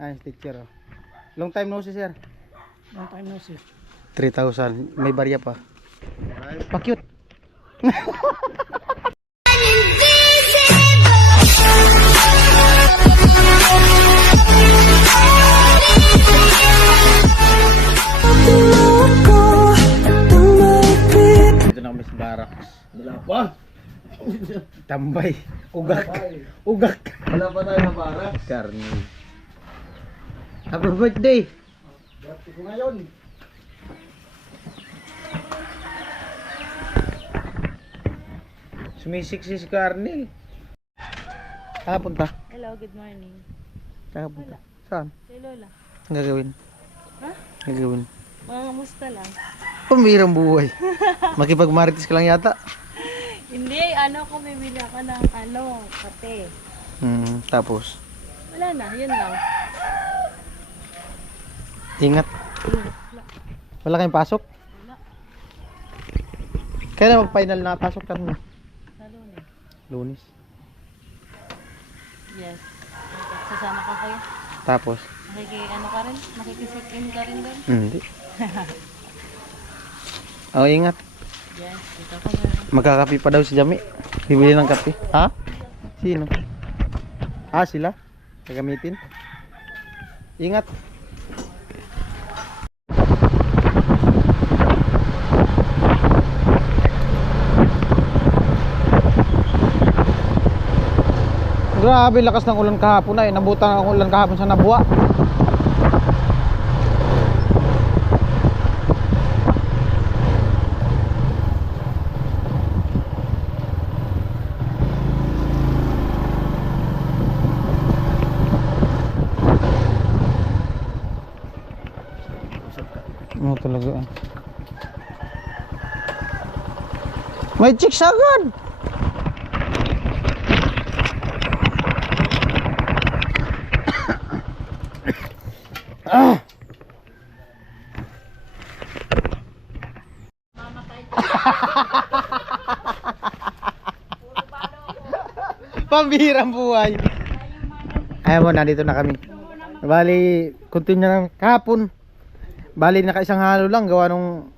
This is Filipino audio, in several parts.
Ay, teacher oh. Long time no see, sir. Long time no see. 3,000. May barya pa. Pa-cute. Dito na kami sa barracks. Wala pa. Tambay. Ugak. Ugak. Wala pa tayo na barracks. Karni. Happy birthday. Birthday ko ngayon. Sumisiksi si Carnel. Saan punta? Hello, good morning. Saan punta? Saan? Kay Lola. Ang gagawin? Ha? Ang gagawin? Mga musta lang. Pamirang buhay. Makipagmarites ka lang yata. Hindi, ko bibili ako ng kape. Tapos? Wala na, yun lang. Ingat. Wala. Wala kayong pasok? Wala. Kailan mag-final na pasok ka mo? Sa Lunes. Lunes. Yes. Sasama ka kayo? Tapos? Ka rin? Makikisik-in ka rin doon? Hindi. Oh, ingat. Yes, ito ka na. Magkakapi pa daw si Jami. Bibili ng kape. Ha? Sino? Ah, sila? Gagamitin? Ingat. Grabe lakas ng ulan kahapon na nabutan ang ulan kahapon sa Nabua. Ano talaga? May chicks agad. Pambihirang buhay. Ayaw mo, nandito na kami. Bali, continue na kahapon. Bali, naka-isang halo lang. Gawa nung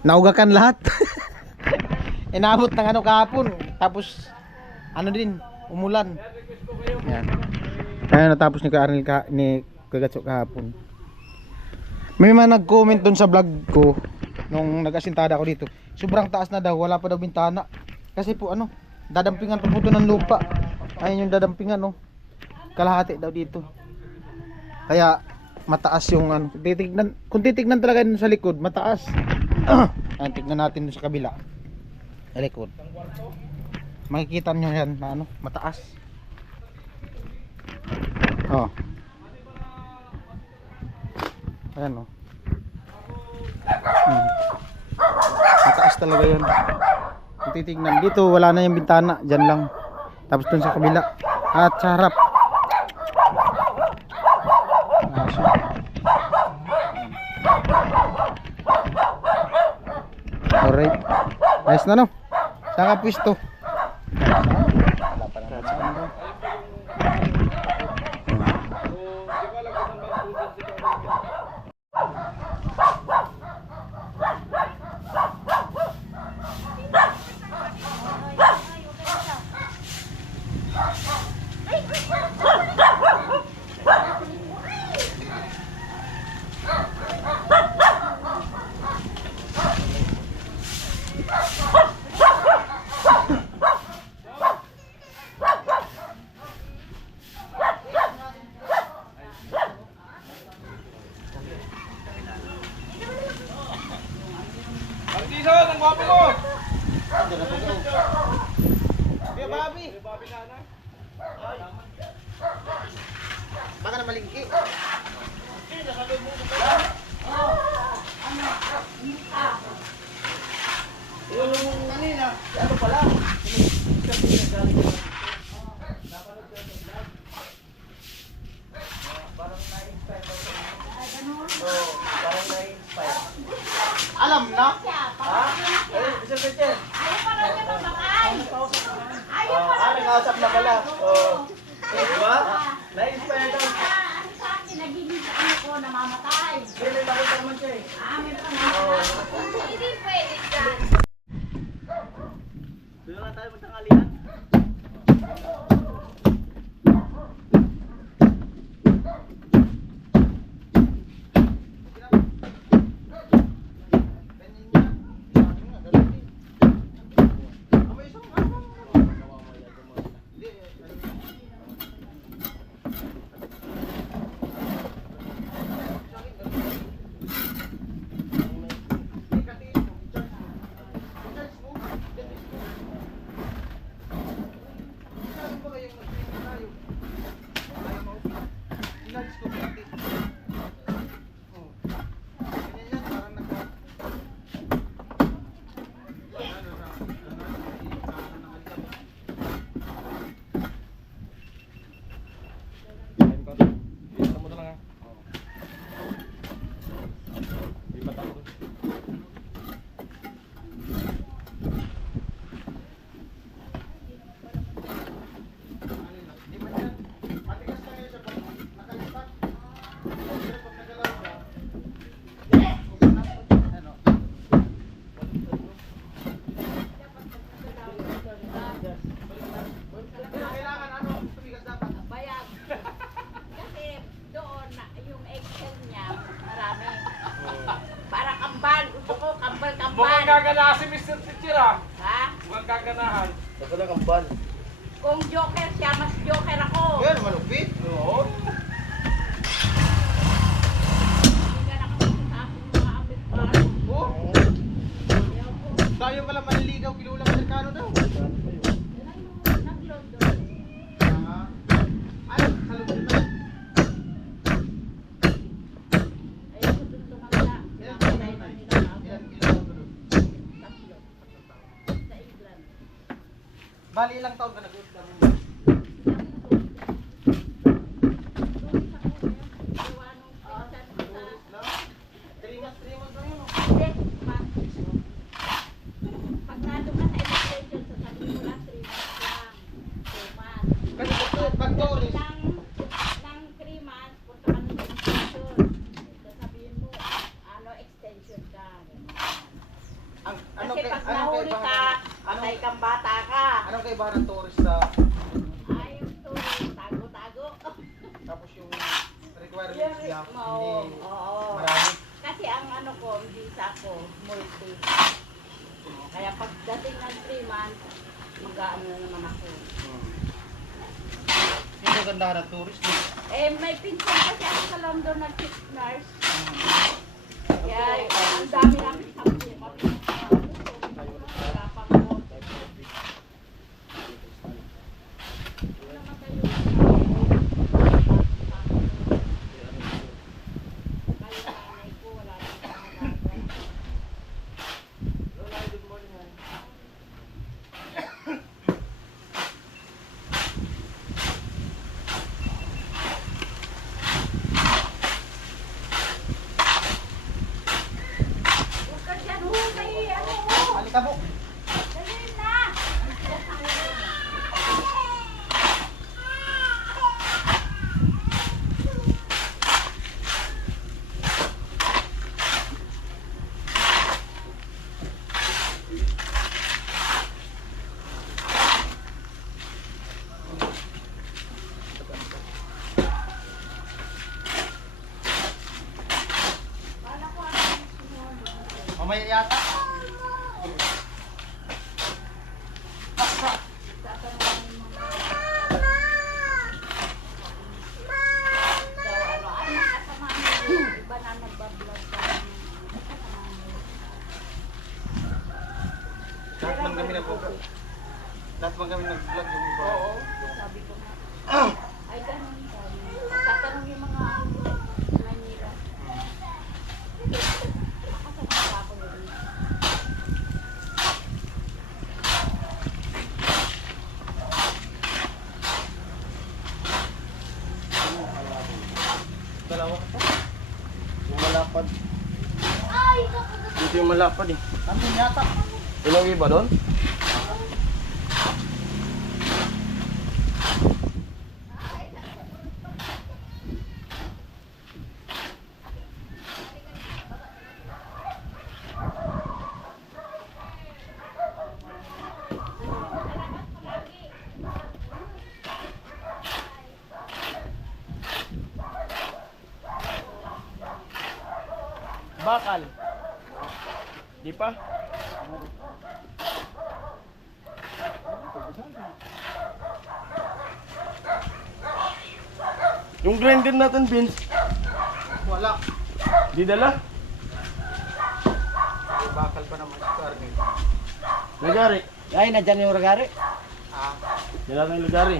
naugakan lahat. Inabot ng kahapon. Tapos, din, umulan. Yan. Kaya natapos ni Kagatsok kahapon. May mga nag-comment dun sa vlog ko nung nag-asintada ako dito. Sobrang taas na daw, wala pa daw bintana. Kasi po dadampingan pa po ito ng lupa. Ayun yung dadampingan kalahati daw dito. Kaya mataas yung kung titignan talaga dun sa likod, mataas. Ayan, tignan natin dun sa kabila. Sa likod. Makikita nyo yan na mataas. Oh. Ayan mataas talaga yan. Kung titignan dito, wala na yung bintana, dyan lang. Tapos dun sa kabila at sa harap. Alright. Nice na saan ka pwesto? Baka na malingki. Yung kanina, pala? Parang na-inspire. Parang na-inspire. Alam na? Ha? Isang picture. Ayaw pa rin niya mamakay. Nag-ausap na pala. Diba? Na-inspire daw. namamatay. Sili na ko naman siya eh. Ah, may pangalan. Hindi pwede dyan. Doon lang tayo magtangalihan. Bayag. Kasi doon, yung Excel niya, marami. Para kambal. Gusto ko kambal-kambal. Mukhang gaganahan si Mr. Teacher ah. Ha? Mukhang gaganahan. Basta lang ang ban. Kung joker siya, mas joker ako. Yan, malupit. Oo. Hindi ka nakapagod sa akin mga apit-pan. Oh. Tayo pala maniligaw, kinulang Amerikano daw. Nag-load doon. Ay, sa loob na. Ayoko doon tumangla. Pinapatay na nila ako. Tatlo. Sa England. Bali ilang taon ka nag-Islam? Gawa nung pinsan ko sa... Islam? 3 months lang yun. oh. Hindi, pag nandun ka sa education, sasabihin mo lang 3 months lang. 2 months. Kasi pag tourist, Ng 3 months, punta ka ng extension. Sasabihin mo, extension ka. Kasi pag nahuli ka, patay kang bata ka. Anong kaibahan ng tourist sa Ayaw to, tago-tago. tapos yung requirements Yung niya Oo, hindi oo. marami. Kasi ang ko, visa ko, multi. Kaya pagdating ng 3 months, mag-aano na naman ako. Hindi gandahan ng tourist. May pinsan kasi ako sa London na chief nurse. Kaya ang dami namin sabi. Wala pa ko. Alikabok. Mamaya yata. Lahat man kami nag-vlog. Lahat man kami nag-vlog yung iba. Oo, sabi ko nga. Ay, ganun sabi. Tatanong yung mga Manila. Makasama ako yun. Dalawa ka pa. Yung malapad. Dito yung malapad eh. Nandun yata. Ilang iba doon? Bakal. Di pa? Yung grinder natin, Vince. Wala. Di dala? Bakal pa naman sa karne. Lagari. Ay, nandyan yung ragari. Yan natin yung lagari.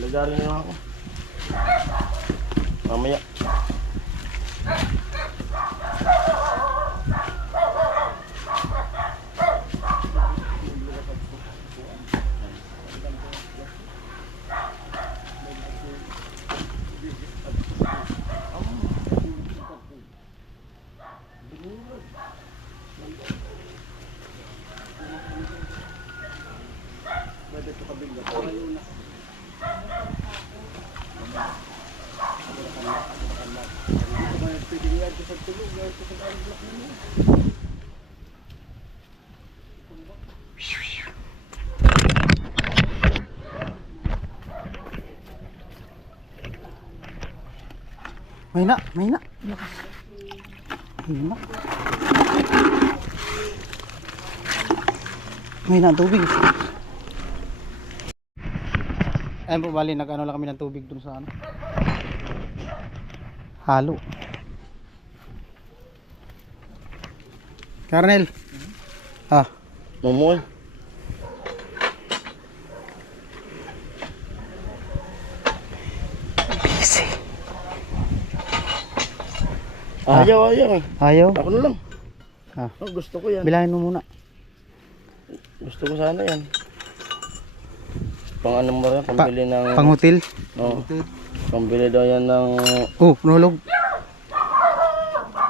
Lagari na lang ako. Mamaya. Mahina, mahina. Mahina. Mahina ang tubig. Ayun po, bali, nag-ano lang kami ng tubig dun sa ano. Halo. Karnel. Ah, Momoy. busy. Ayaw, ayaw. Ayaw. Ako na lang. Ah. Oh, gusto ko yan. Bilangin mo muna. Gusto ko sana yan. Pang ano mo rin, pambili ng... Pang-hotel. Oh, pambili daw yan ng... Oh, nulog.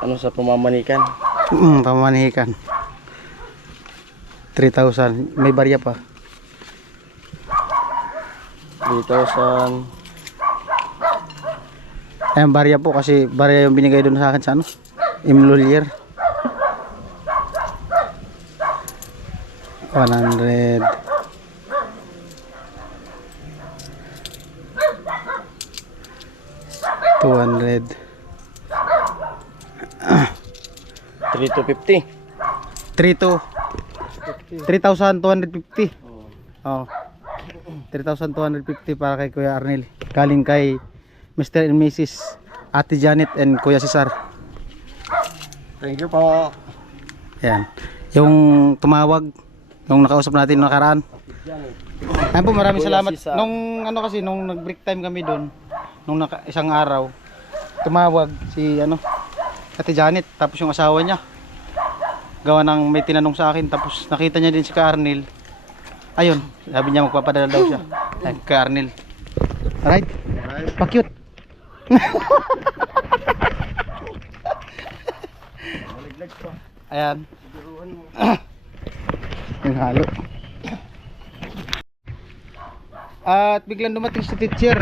Ano sa pamamanikan. Pamanihikan. 3,000. May barya pa. 3,000. Ayan, barya po kasi barya yung binigay doon sa akin sa ano? Imlolier. 100. 200. 3,250. 3,250. Oh. 3,250 para kay Kuya Arnel. Galing kay Mr. and Mrs. Ate Janet and Kuya Cesar. Thank you po. Ayan. Yung tumawag, yung nakausap natin noong nakaraan. Ayan po, maraming Kuya salamat. Cesar. Nung ano kasi, nung nag-break time kami doon, nung isang araw, tumawag si ano, Ate Janet, tapos yung asawa niya. Gawa ng may tinanong sa akin, tapos nakita niya din si Ka Arnel. Ayun, sabi niya magpapadala daw siya. Ay, Ka Arnel. Alright? Pa-cute. Ayan. Yung halo. At biglang dumating si teacher.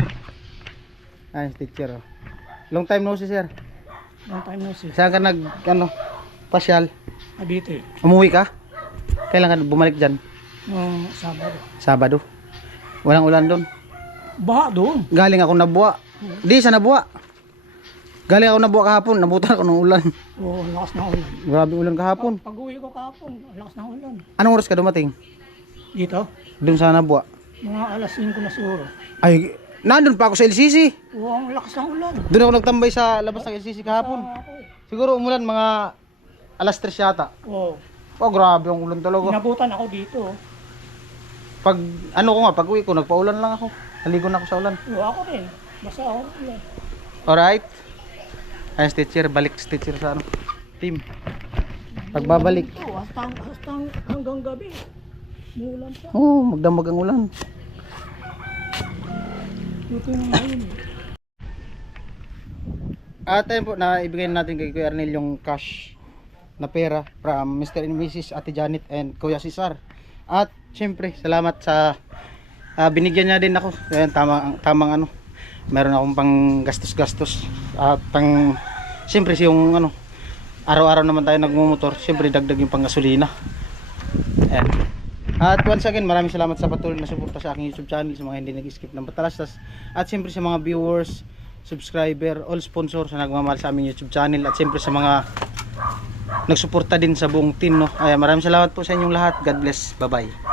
Ay, si teacher. Oh. Long time no see, sir. Long time no see. Saan ka nag, ano, pasyal? Abite. Umuwi ka? Kailan ka bumalik dyan? Noong Sabado. Sabado. Walang ulan doon. Baha doon. Galing ako nabuwa. Di sa nabuwa. Galing ako nabuwa kahapon. Nabutan ako ng ulan. Oo, ang lakas ng ulan. Grabe ulan kahapon. Pag-uwi ko kahapon, ang lakas ng ulan. Anong oras ka dumating? Dito, Doon sa nabuwa. mga alas 5 na siguro. Ay, nandun pa ako sa LCC. Oo, ang lakas ng ulan. Doon ako nagtambay sa labas ng LCC kahapon. Siguro umulan mga alas 3 yata. Oo, Oh, grabe ang ulan talaga. inabutan ako dito. Pag ano ko nga, pag uwi ko, nagpaulan lang ako. Naligo na ako sa ulan. Oo, ako rin. Basta ako rin. Alright. Ay, teacher, balik si teacher sa ano, team. Pagbabalik. Oo, hasta hanggang gabi. Mulan pa. Oh, magdamag ang ulan. Dito yung ngayon. At ayun po, naibigay natin kay Kuya Arnel yung cash na pera from Mr. and Mrs. Ate Janet and Kuya Cesar. At syempre, salamat sa binigyan niya din ako. Ayan, tamang ano. Meron akong pang gastos-gastos. At pang, syempre yung ano, araw-araw naman tayo nagmumotor. Syempre, dagdag yung pang gasolina. Ayan. At once again, maraming salamat sa patuloy na suporta sa aking YouTube channel, sa mga hindi nag-skip ng Batalastas. At syempre sa mga viewers subscriber, all sponsor sa nagmamahal sa aming YouTube channel at siyempre sa mga nagsuporta din sa buong team, no. Ay, maraming salamat po sa inyong lahat. God bless. Bye-bye.